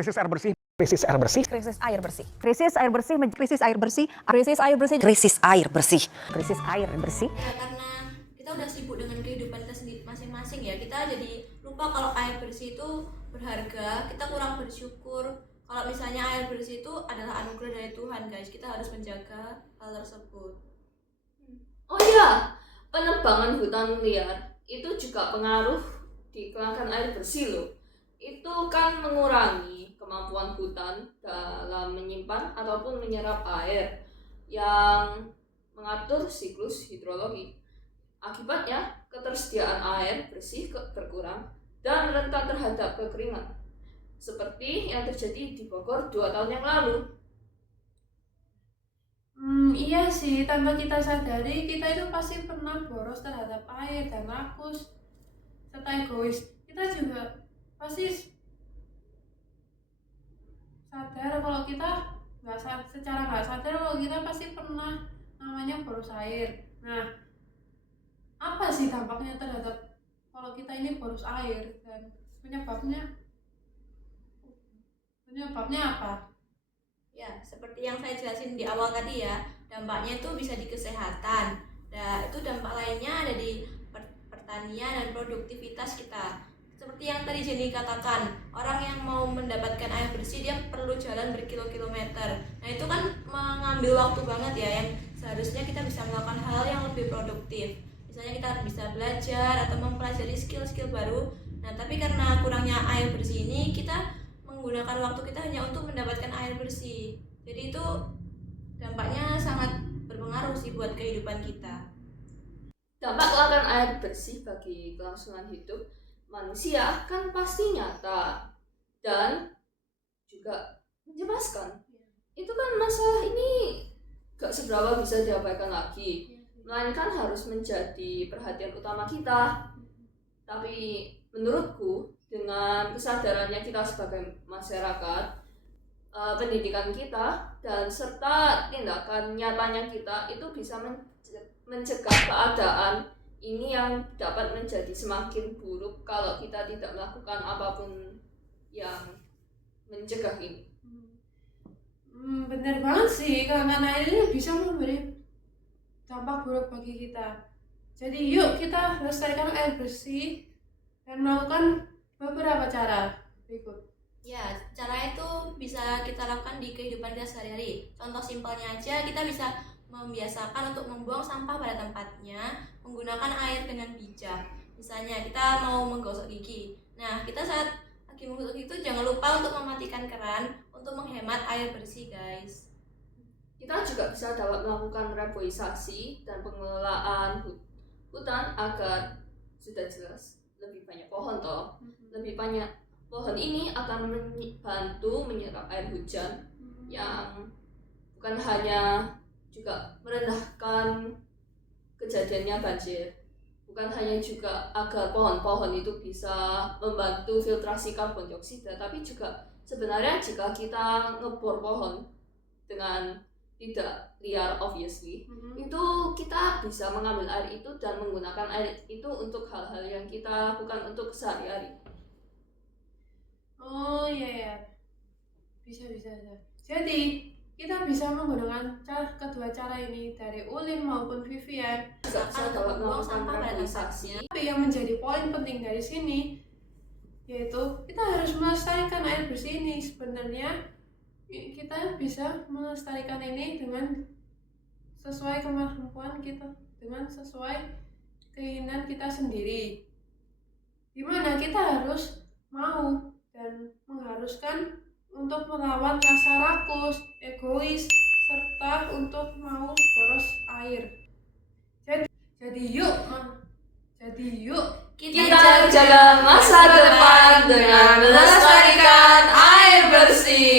Krisis air bersih. Krisis air bersih. Krisis air bersih. Krisis air bersih. Krisis air bersih. Krisis air bersih. Krisis air bersih. Krisis air bersih. Ya karena kita udah sibuk dengan kehidupan kita sendiri masing-masing ya, kita jadi lupa kalau air bersih itu berharga, kita kurang bersyukur kalau misalnya air bersih itu adalah anugerah dari Tuhan guys, kita harus menjaga hal tersebut. Oh iya, penebangan hutan liar itu juga pengaruh di kelangkaan air bersih loh. Itu kan mengurangi kemampuan hutan dalam menyimpan ataupun menyerap air yang mengatur siklus hidrologi. Akibatnya, ketersediaan air bersih berkurang dan rentan terhadap kekeringan. Seperti yang terjadi di Bogor 2 tahun yang lalu. Iya sih, tanpa kita sadari, kita itu pasti pernah boros terhadap air dan rakus serta egois. Kita juga pasti sadar kalau kita secara nggak sadar kalau kita pasti pernah namanya boros air. Nah, apa sih dampaknya terhadap kalau kita ini boros air dan penyebabnya apa? Ya, seperti yang saya jelasin di awal tadi ya, dampaknya itu bisa di kesehatan. Nah, itu dampak lainnya ada di pertanian dan produktivitas kita. Seperti yang tadi Jenny katakan, orang yang mau mendapatkan air bersih dia perlu jalan berkilo-kilometer. Nah, itu kan mengambil waktu banget ya, yang seharusnya kita bisa melakukan hal yang lebih produktif. Misalnya kita bisa belajar atau mempelajari skill-skill baru. Nah, tapi karena kurangnya air bersih ini, kita menggunakan waktu kita hanya untuk mendapatkan air bersih. Jadi itu dampaknya sangat berpengaruh sih buat kehidupan kita. Dampak kelangkaan air bersih bagi kelangsungan hidup manusia kan pasti nyata dan juga mencemaskan. Itu kan masalah ini gak seberapa bisa diabaikan lagi, melainkan harus menjadi perhatian utama kita. Tapi menurutku dengan kesadarannya kita sebagai masyarakat, pendidikan kita, dan serta tindakan nyatanya kita itu bisa mencegah keadaan ini yang dapat menjadi semakin buruk kalau kita tidak melakukan apapun yang mencegah ini. Bener banget sih, karena air ini bisa memberi dampak buruk bagi kita. Jadi yuk kita lestarikan air bersih dan melakukan beberapa cara berikut. Ya, cara itu bisa kita lakukan di kehidupan kita sehari-hari. Contoh simpelnya aja, kita bisa membiasakan untuk membuang sampah pada tempatnya, menggunakan air dengan bijak. Misalnya kita mau menggosok gigi. Nah, kita saat lagi menggosok gigi itu jangan lupa untuk mematikan keran untuk menghemat air bersih, guys. Kita juga bisa dapat melakukan reboisasi dan pengelolaan hutan agar sudah jelas lebih banyak pohon toh. Lebih banyak pohon ini akan membantu menyerap air hujan yang bukan hanya juga merendahkan kejadiannya banjir, bukan hanya juga agar pohon-pohon itu bisa membantu filtrasi karbon dioksida, tapi juga sebenarnya jika kita ngebor pohon dengan tidak liar obviously, itu kita bisa mengambil air itu dan menggunakan air itu untuk hal-hal yang kita lakukan untuk sehari-hari. Oh iya, bisa. Jadi kita bisa menggunakan kedua cara ini dari Ulin maupun Vivian. Juga bisa dapat melakukan reboisasi. Tapi yang menjadi poin penting dari sini yaitu kita harus melestarikan air bersih ini. Sebenarnya kita bisa melestarikan ini dengan sesuai kemampuan kita, dengan sesuai keinginan kita sendiri. Dimana kita harus mau dan mengharuskan untuk melawan rasa rakus, egois, serta untuk mau boros air. Jadi yuk kita jaga masa depan dengan melestarikan air bersih.